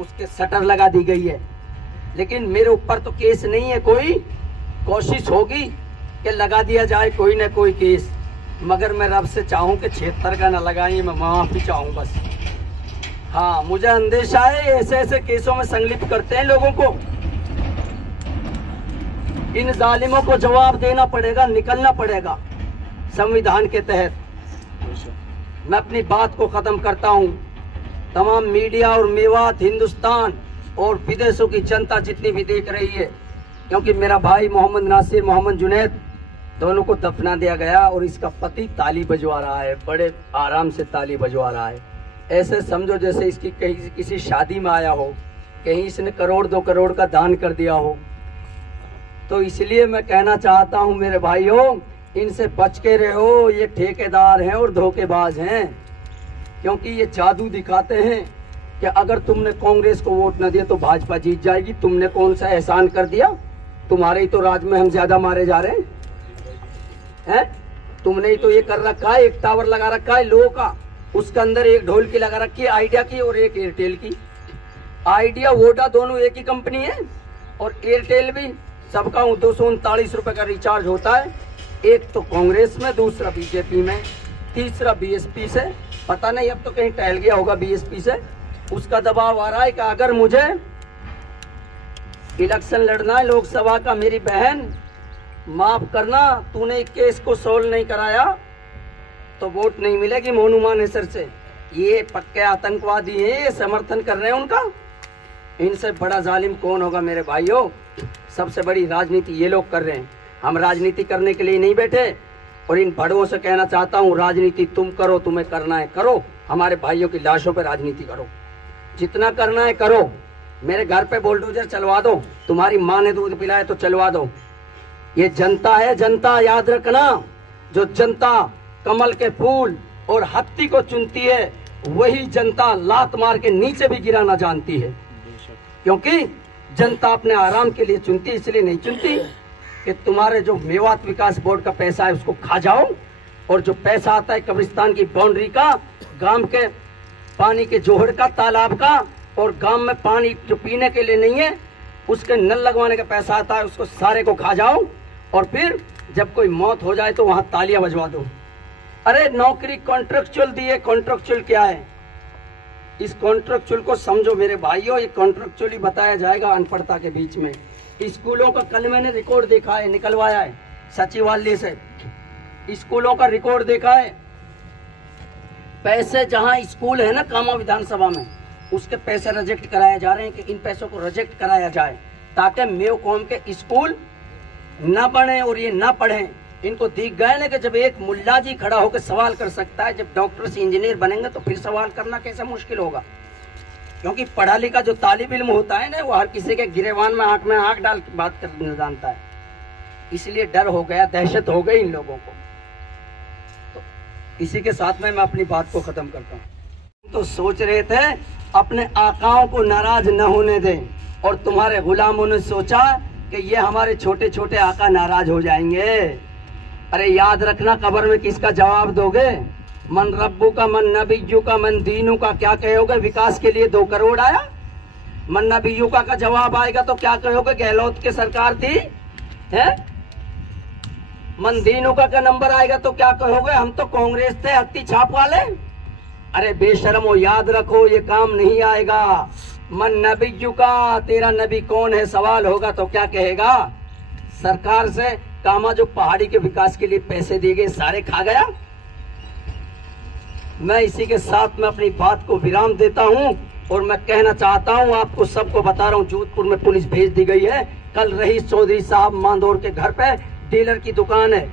उसके शटर लगा दी गई है, लेकिन मेरे ऊपर तो केस नहीं है कोई। कोशिश होगी कि लगा दिया जाए कोई ना कोई केस, मगर मैं रब से चाहूँ कि 76 का ना लगाएं, मैं माफी चाहूँ बस। हाँ, मुझे अंदेशा है ऐसे ऐसे केसों में संलिप्त करते हैं लोगों को। इन जालिमों को जवाब देना पड़ेगा, निकलना पड़ेगा संविधान के तहत। मैं अपनी बात को खत्म करता हूँ। तमाम मीडिया और मेवात, हिंदुस्तान और विदेशों की जनता जितनी भी देख रही है, क्योंकि मेरा भाई मोहम्मद नासिर, मोहम्मद जुनैद दोनों को दफना दिया गया और इसका पति ताली बजवा रहा है, बड़े आराम से ताली बजवा रहा है। ऐसे समझो जैसे इसकी कहीं किसी शादी में आया हो, कहीं इसने करोड़ 2 करोड़ का दान कर दिया हो। तो इसलिए मैं कहना चाहता हूं मेरे भाइयों, इनसे बच के रहो। ये ठेकेदार हैं और धोखेबाज हैं, क्योंकि ये जादू दिखाते हैं कि अगर तुमने कांग्रेस को वोट न दिया तो भाजपा जीत जाएगी। तुमने कौन सा एहसान कर दिया? तुम्हारे ही तो राज में हम ज्यादा मारे जा रहे हैं। तुमने ही तो ये कर रखा है, एक टावर लगा रखा है लोगों का, उसके अंदर एक ढोल की लगा रखी है आइडिया की और एक एयरटेल की। आइडिया वोडा दोनों एक ही कंपनी है, और एयरटेल भी सबका 239 रुपए का रिचार्ज होता है। एक तो कांग्रेस में, दूसरा बीजेपी में, तीसरा बीएसपी से। पता नहीं अब तो कहीं टहल गया होगा बीएसपी से। उसका दबाव आ रहा है कि अगर मुझे इलेक्शन लड़ना है लोकसभा का, मेरी बहन माफ करना, तूने केस को सोल्व नहीं कराया तो वोट नहीं मिलेगी मोनू मानेसर से। ये पक्के आतंकवादी हैं, ये समर्थन कर रहे हैं उनका। इनसे बड़ा जालिम कौन होगा मेरे भाइयों? सबसे बड़ी राजनीति ये लोग कर रहे हैं। हम राजनीति करने के लिए नहीं बैठे, और इन बड़ों से कहना चाहता हूँ, राजनीति तुम करो, तुम्हें करना है करो, हमारे भाइयों की लाशों पर राजनीति करो, जितना करना है करो। मेरे घर पे बुलडोजर चलवा दो, तुम्हारी माँ ने दूध पिलाया तो चलवा दो। ये जनता है, जनता याद रखना। जो जनता कमल के फूल और हत्ती को चुनती है, वही जनता लात मार के नीचे भी गिराना जानती है। क्योंकि जनता अपने आराम के लिए चुनती, इसलिए नहीं चुनती कि तुम्हारे जो मेवात विकास बोर्ड का पैसा है उसको खा जाओ, और जो पैसा आता है कब्रिस्तान की बाउंड्री का, गांव के पानी के जोहड़ का, तालाब का, और गांव में पानी जो पीने के लिए नहीं है उसके नल लगवाने का पैसा आता है, उसको सारे को खा जाओ, और फिर जब कोई मौत हो जाए तो वहां तालियां बजवा दो। अरे नौकरी कॉन्ट्रेक्चुअल दी है। कॉन्ट्रेक्चुअल क्या है? इस कॉन्ट्रेक्चुअल को समझो मेरे भाइयों। ये कॉन्ट्रेक्चुअल ही बताया जाएगा अनपढ़ता के बीच में। स्कूलों का कल मैंने रिकॉर्ड देखा है, निकलवाया है सचिवालय से। स्कूलों का रिकॉर्ड देखा है। पैसे जहां स्कूल है ना कामा विधानसभा में, उसके पैसे रिजेक्ट कराए जा रहे हैं कि इन पैसों को रिजेक्ट कराया जाए, ताकि मेव कौम के स्कूल न बने और ये न पढ़े। इनको दिख गए ना कि जब एक मुल्ला जी खड़ा होकर सवाल कर सकता है, जब डॉक्टर से इंजीनियर बनेंगे तो फिर सवाल करना कैसे मुश्किल होगा। क्योंकि पढ़ा लिखा जो तालिब इल्म होता है ना, वो हर किसी के गिरेबान में आंख डाल के बात करना जानता है। इसलिए डर हो गया, दहशत हो गई इन लोगों को। तो इसी के साथ में मैं अपनी बात को खत्म करता हूँ। तो सोच रहे थे अपने आकाओं को नाराज न होने दें, और तुम्हारे गुलामों ने सोचा कि ये हमारे छोटे छोटे आका नाराज हो जाएंगे। अरे याद रखना, कब्र में किसका जवाब दोगे? मन रब्बू का, मन नबीयू का, मन दीनू का। क्या कहोगे? विकास के लिए 2 करोड़ आया। मन नबीयू का जवाब आएगा तो क्या कहोगे? गहलोत की सरकार थी है। मन दीनू का नंबर आएगा तो क्या कहोगे? हम तो कांग्रेस थे, हत्ती छाप वाले। अरे बेशरमो, याद रखो ये काम नहीं आएगा। मन नबीयू का, तेरा नबी कौन है सवाल होगा तो क्या कहेगा? सरकार से कामा जो पहाड़ी के विकास के लिए पैसे दिए गए सारे खा गया। मैं इसी के साथ में अपनी बात को विराम देता हूं, और मैं कहना चाहता हूं, आपको सबको बता रहा हूं, जोधपुर में पुलिस भेज दी गई है। कल रहीस चौधरी साहब मांदौर के घर पे डीलर की दुकान है,